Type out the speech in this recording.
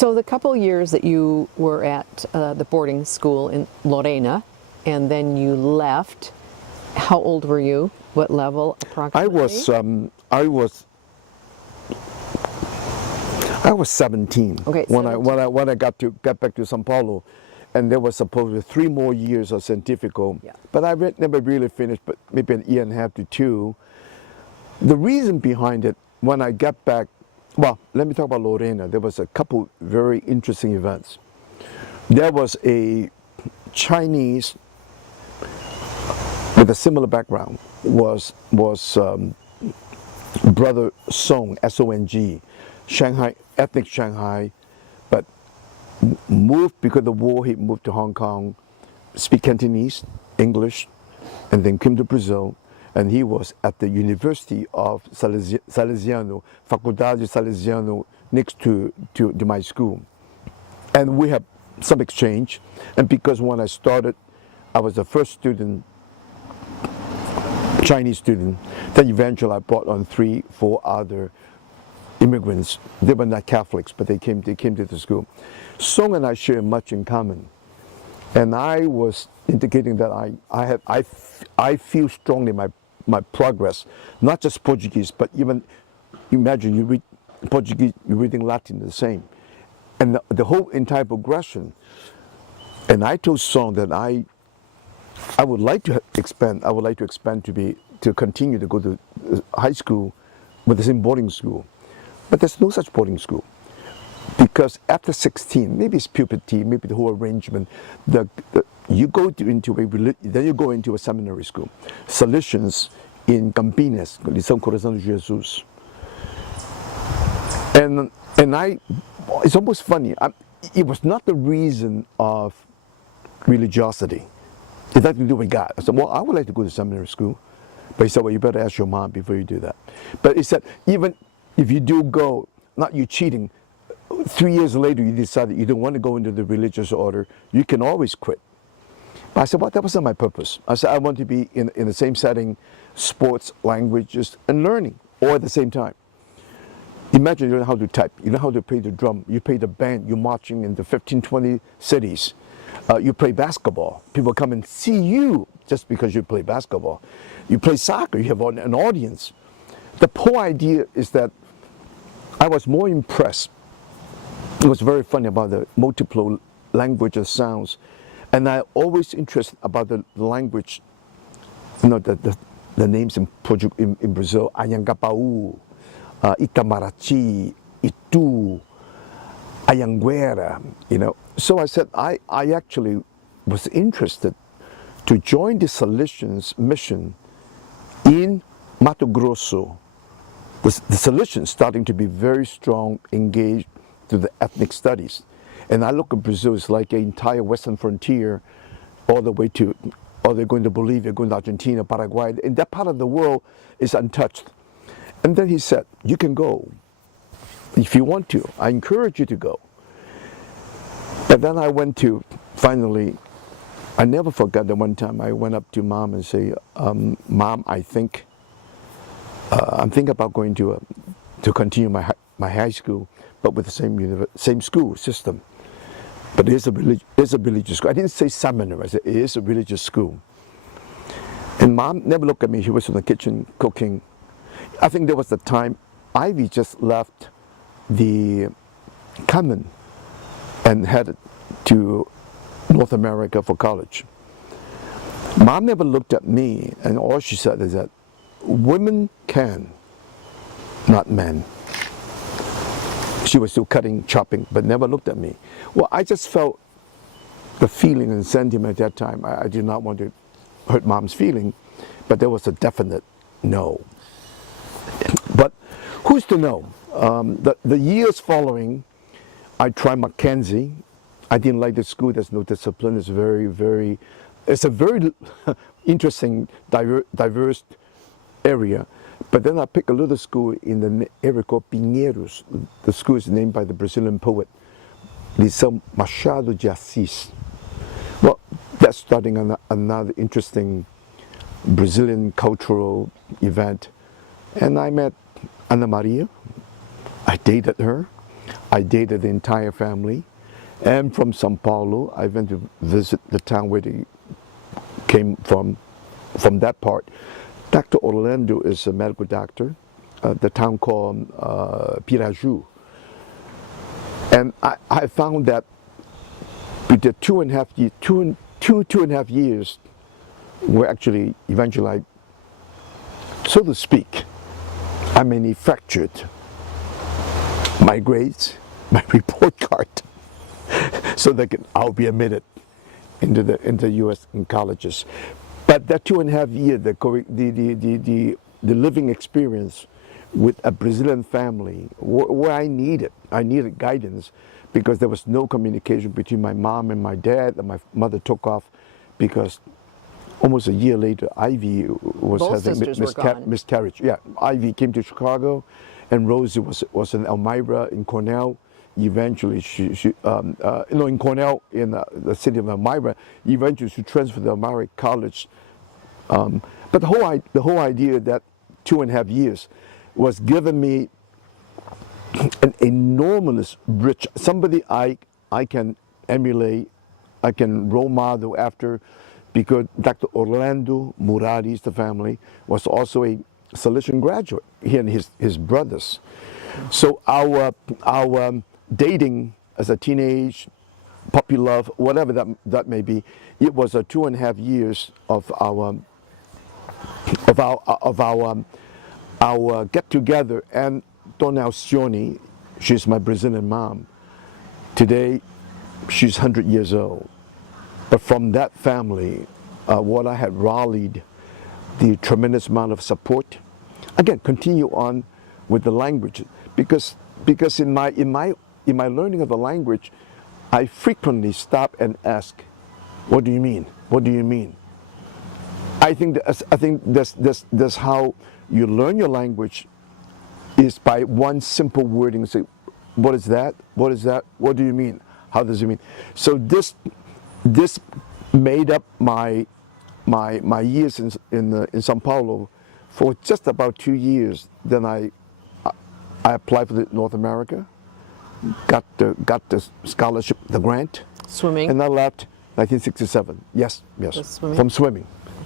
So the couple years that you were at the boarding school in Lorena, and then you left, how old were you? What level approximately? I was 17 okay, when I got back to São Paulo, and there was supposedly 3 more years of Scientifico, but I never really finished, but maybe an year and a half to 2. The reason behind it, when I got back, well, let me talk about Lorena. There was a couple very interesting events. There was a Chinese with a similar background, was Brother Song, S-O-N-G, Shanghai, ethnic Shanghai, but moved because of the war. He moved to Hong Kong, speak Cantonese, English, and then came to Brazil. And he was at the University of Salesiano, Faculdade Salesiano, next to my school. And we had some exchange. And because when I started, I was the first student, Chinese student, then eventually I brought on 3, 4 other immigrants. They were not Catholics, but they came to the school. Song and I share much in common. And I was indicating that I feel strongly my progress, not just Portuguese, but even imagine you read Portuguese, you're reading Latin the same, and the whole entire progression. And I told Song that I would like to expand. I would like to expand to continue to go to high school with the same boarding school, but there's no such boarding school. Because after 16, maybe it's puberty, maybe the whole arrangement, you go then you go into a seminary school. Salesians in Campinas, Lição Coração de Jesus. And it's almost funny. It was not the reason of religiosity. It's nothing to do with God. I said, well, I would like to go to seminary school. But he said, well, you better ask your mom before you do that. But he said, even if you do go, not you cheating, 3 years later you decide that you don't want to go into the religious order, you can always quit. But I said, well, that wasn't my purpose. I said, I want to be in the same setting, sports, languages, and learning, all at the same time. Imagine you know how to type, you know how to play the drum, you play the band, you're marching in the 15, 20 cities. You play basketball, people come and see you just because you play basketball. You play soccer, you have an audience. The whole idea is that I was more impressed. It was very funny about the multiple languages sounds, and I always interested about the language. You know the names in Brazil: Anhangabaú, Itamaraty, Itu, Anhanguera. You know, so I said I actually was interested to join the Salesians mission in Mato Grosso. The Salesians starting to be very strong, engaged to the ethnic studies. And I look at Brazil as like an entire western frontier, all the way to, or they're going to Bolivia, going to Argentina, Paraguay, and that part of the world is untouched. And then he said, you can go if you want to. I encourage you to go. And then I went to, finally, I never forgot that one time I went up to Mom and say, Mom, I'm thinking about going to continue my high school, but with the same school system. But it's a religious school. I didn't say seminary, I said it is a religious school. And Mom never looked at me. She was in the kitchen cooking. I think there was the time Ivy just left the convent and headed to North America for college. Mom never looked at me, and all she said is that women can, not men. She was still chopping, but never looked at me. Well, I just felt the feeling and sentiment at that time. I did not want to hurt Mom's feeling, but there was a definite no. But who's to know? The years following, I tried Mackenzie. I didn't like the school. There's no discipline. It's it's a very interesting, diverse area. But then I picked a little school in the area called Pinheiros. The school is named by the Brazilian poet, Lição Machado de Assis. Well, that's starting another interesting Brazilian cultural event. And I met Ana Maria. I dated her. I dated the entire family. And from Sao Paulo, I went to visit the town where they came from that part. Dr. Orlando is a medical doctor, the town called Pedagogy. And I found that with the 2.5 years, were actually evangelized, so to speak. I manufactured my grades, my report card, so that I'll be admitted into U.S. colleges. But that 2.5 years, the living experience with a Brazilian family, where I needed guidance, because there was no communication between my mom and my dad, and my mother took off because almost a year later, Ivy was having miscarriage. Yeah, Ivy came to Chicago, and Rosie was in Elmira in Cornell. Eventually, in Cornell, in the city of Elmira. Eventually, she transferred to Elmira College. But the whole idea that 2.5 years was giving me an enormous rich, somebody I can emulate, I can role model after, because Dr. Orlando Muradi's the family was also a Salesian graduate, he and his brothers. So our dating as a teenage, puppy love, whatever that may be, it was a 2.5 years of our get together. And Dona Alcione, she's my Brazilian mom. Today, she's 100 years old. But from that family, what I had rallied, the tremendous amount of support. Again, continue on with the language, because in my learning of the language, I frequently stop and ask, "What do you mean? What do you mean?" I think that's how you learn your language, is by one simple wording. Say, "What is that? What is that? What do you mean? How does it mean?" So this made up my years in Sao Paulo for just about 2 years. Then I applied for North America, got the scholarship, the grant. Swimming. And I left 1967. Yes, from swimming.